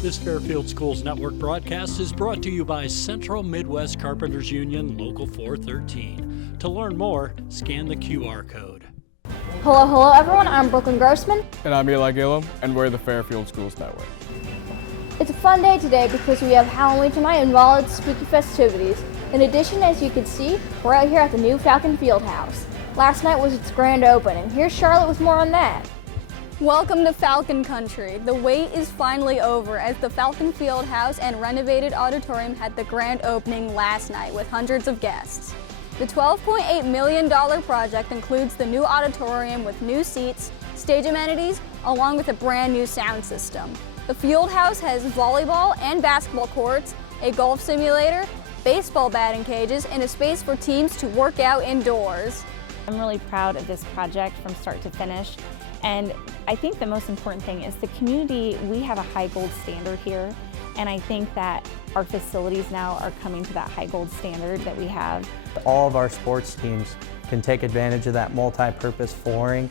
This Fairfield Schools Network broadcast is brought to you by Central Midwest Carpenters Union Local 413. To learn more, scan the QR code. Hello everyone, I'm Brooklynn Grossmann. And I'm Gillam, and we're the Fairfield Schools Network. It's a fun day today because we have Halloween tonight and all its spooky festivities. In addition, as you can see, we're out here at the new Falcon Fieldhouse. Last night was its grand opening. Here's Charlotte with more on that. Welcome to Falcon Country. The wait is finally over as the Falcon Fieldhouse and renovated auditorium had the grand opening last night with hundreds of guests. The $12.8 million project includes the new auditorium with new seats, stage amenities, along with a brand new sound system. The Fieldhouse has volleyball and basketball courts, a golf simulator, baseball batting cages, and a space for teams to work out indoors. I'm really proud of this project from start to finish. And I think the most important thing is the community. We have a high gold standard here, and I think that our facilities now are coming to that high gold standard that we have. All of our sports teams can take advantage of that multi-purpose flooring.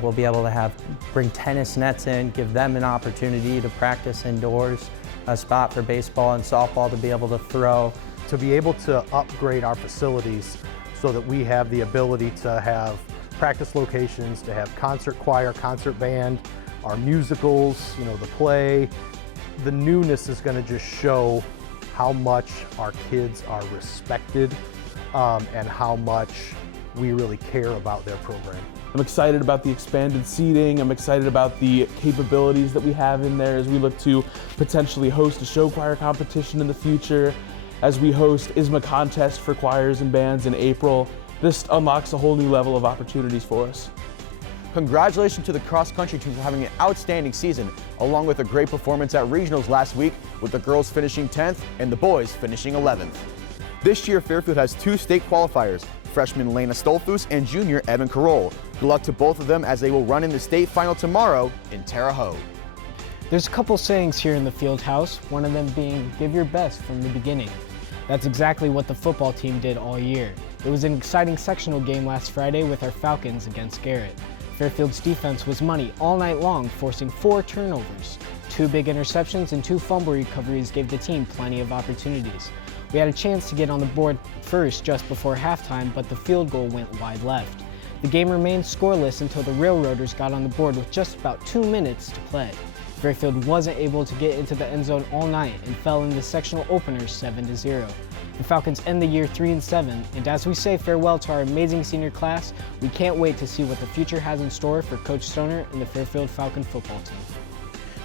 We'll be able to bring tennis nets in, give them an opportunity to practice indoors, a spot for baseball and softball to be able to throw. To be able to upgrade our facilities so that we have the ability to have practice locations, to have concert choir, concert band, our musicals, the play. The newness is going to just show how much our kids are respected and how much we really care about their program. I'm excited about the expanded seating. I'm excited about the capabilities that we have in there as we look to potentially host a show choir competition in the future, as we host ISMA contest for choirs and bands in April. This unlocks a whole new level of opportunities for us. Congratulations to the cross-country team for having an outstanding season, along with a great performance at regionals last week, with the girls finishing 10th and the boys finishing 11th. This year, Fairfield has two state qualifiers, freshman Lena Stolfus and junior Evan Carroll. Good luck to both of them as they will run in the state final tomorrow in Terre Haute. There's a couple sayings here in the Fieldhouse, one of them being, give your best from the beginning. That's exactly what the football team did all year. It was an exciting sectional game last Friday with our Falcons against Garrett. Fairfield's defense was money all night long, forcing 4 turnovers. 2 big interceptions and 2 fumble recoveries gave the team plenty of opportunities. We had a chance to get on the board first just before halftime, but the field goal went wide left. The game remained scoreless until the Railroaders got on the board with just about 2 minutes to play. Fairfield wasn't able to get into the end zone all night and fell in the sectional opener 7-0. The Falcons end the year 3-7, and as we say farewell to our amazing senior class, we can't wait to see what the future has in store for Coach Stoner and the Fairfield Falcon football team.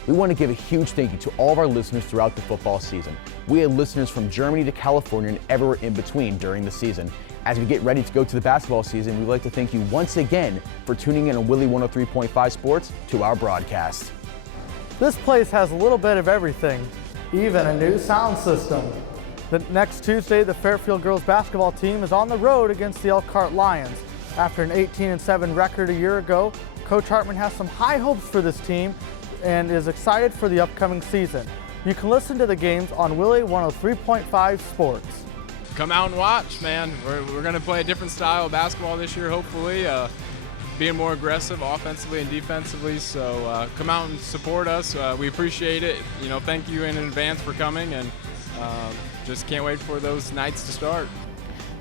We want to give a huge thank you to all of our listeners throughout the football season. We had listeners from Germany to California and everywhere in between during the season. As we get ready to go to the basketball season, we'd like to thank you once again for tuning in on Willie 103.5 Sports to our broadcast. This place has a little bit of everything, even a new sound system. The next Tuesday, the Fairfield girls basketball team is on the road against the Elkhart Lions. After an 18-7 record a year ago, Coach Hartman has some high hopes for this team and is excited for the upcoming season. You can listen to the games on Willie 103.5 Sports. Come out and watch, man. We're going to play a different style of basketball this year, hopefully. Being more aggressive offensively and defensively, so come out and support us. We appreciate it. Thank you in advance for coming, and just can't wait for those nights to start.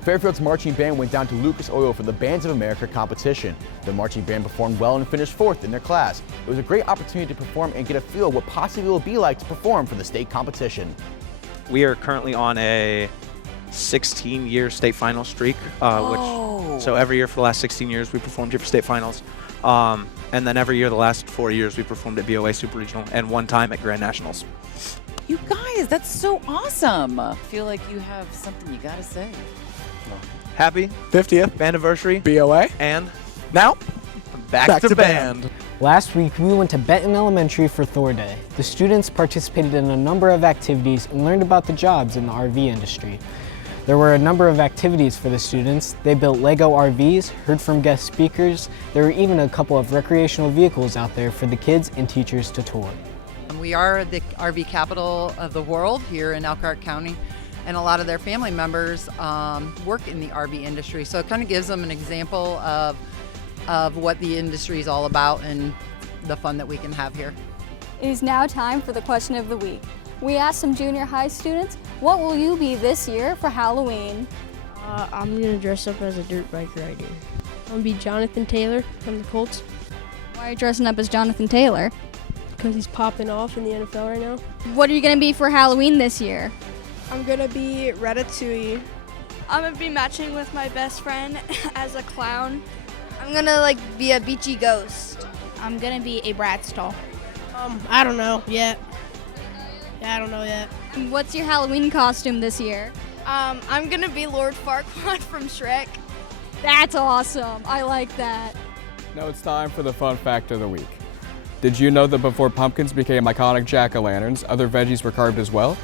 Fairfield's marching band went down to Lucas Oil for the Bands of America competition. The marching band performed well and finished 4th in their class. It was a great opportunity to perform and get a feel of what possibly it will be like to perform for the state competition. We are currently on a 16-year state final streak, so every year for the last 16 years we performed here for state finals, and then every year the last 4 years we performed at BOA Super Regional and 1 time at Grand Nationals. You guys, that's so awesome. I feel like you have something you gotta say. Happy 50th anniversary BOA, and now back to band. Last week, we went to Benton Elementary for Thor Day. The students participated in a number of activities and learned about the jobs in the RV industry. There were a number of activities for the students. They built Lego RVs, heard from guest speakers. There were even a couple of recreational vehicles out there for the kids and teachers to tour. We are the RV capital of the world here in Elkhart County, and a lot of their family members work in the RV industry. So it kind of gives them an example of what the industry is all about and the fun that we can have here. It is now time for the question of the week. We asked some junior high students, what will you be this year for Halloween? I'm going to dress up as a dirt bike rider. I'm going to be Jonathan Taylor from the Colts. Why are you dressing up as Jonathan Taylor? Because he's popping off in the NFL right now. What are you going to be for Halloween this year? I'm going to be Ratatouille. I'm going to be matching with my best friend as a clown. I'm going to be a beachy ghost. I'm going to be a Bratz doll. I don't know yet. Yeah, I don't know yet. And what's your Halloween costume this year? I'm going to be Lord Farquaad from Shrek. That's awesome. I like that. Now it's time for the fun fact of the week. Did you know that before pumpkins became iconic jack-o'-lanterns, other veggies were carved as well?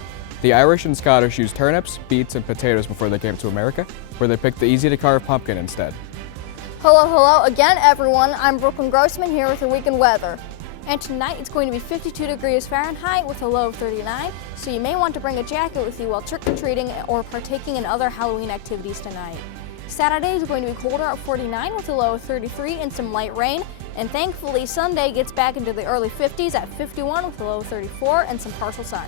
The Irish and Scottish used turnips, beets, and potatoes before they came to America, where they picked the easy-to-carve pumpkin instead. Hello again, everyone. I'm Brooklynn Grossmann here with your weekend weather. And tonight it's going to be 52 degrees Fahrenheit with a low of 39, so you may want to bring a jacket with you while trick-or-treating or partaking in other Halloween activities tonight. Saturday is going to be colder at 49 with a low of 33 and some light rain, and thankfully Sunday gets back into the early 50s at 51 with a low of 34 and some partial sun.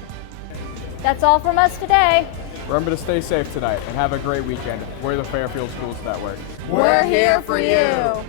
That's all from us today. Remember to stay safe tonight and have a great weekend. We're the Fairfield Schools Network. We're here for you.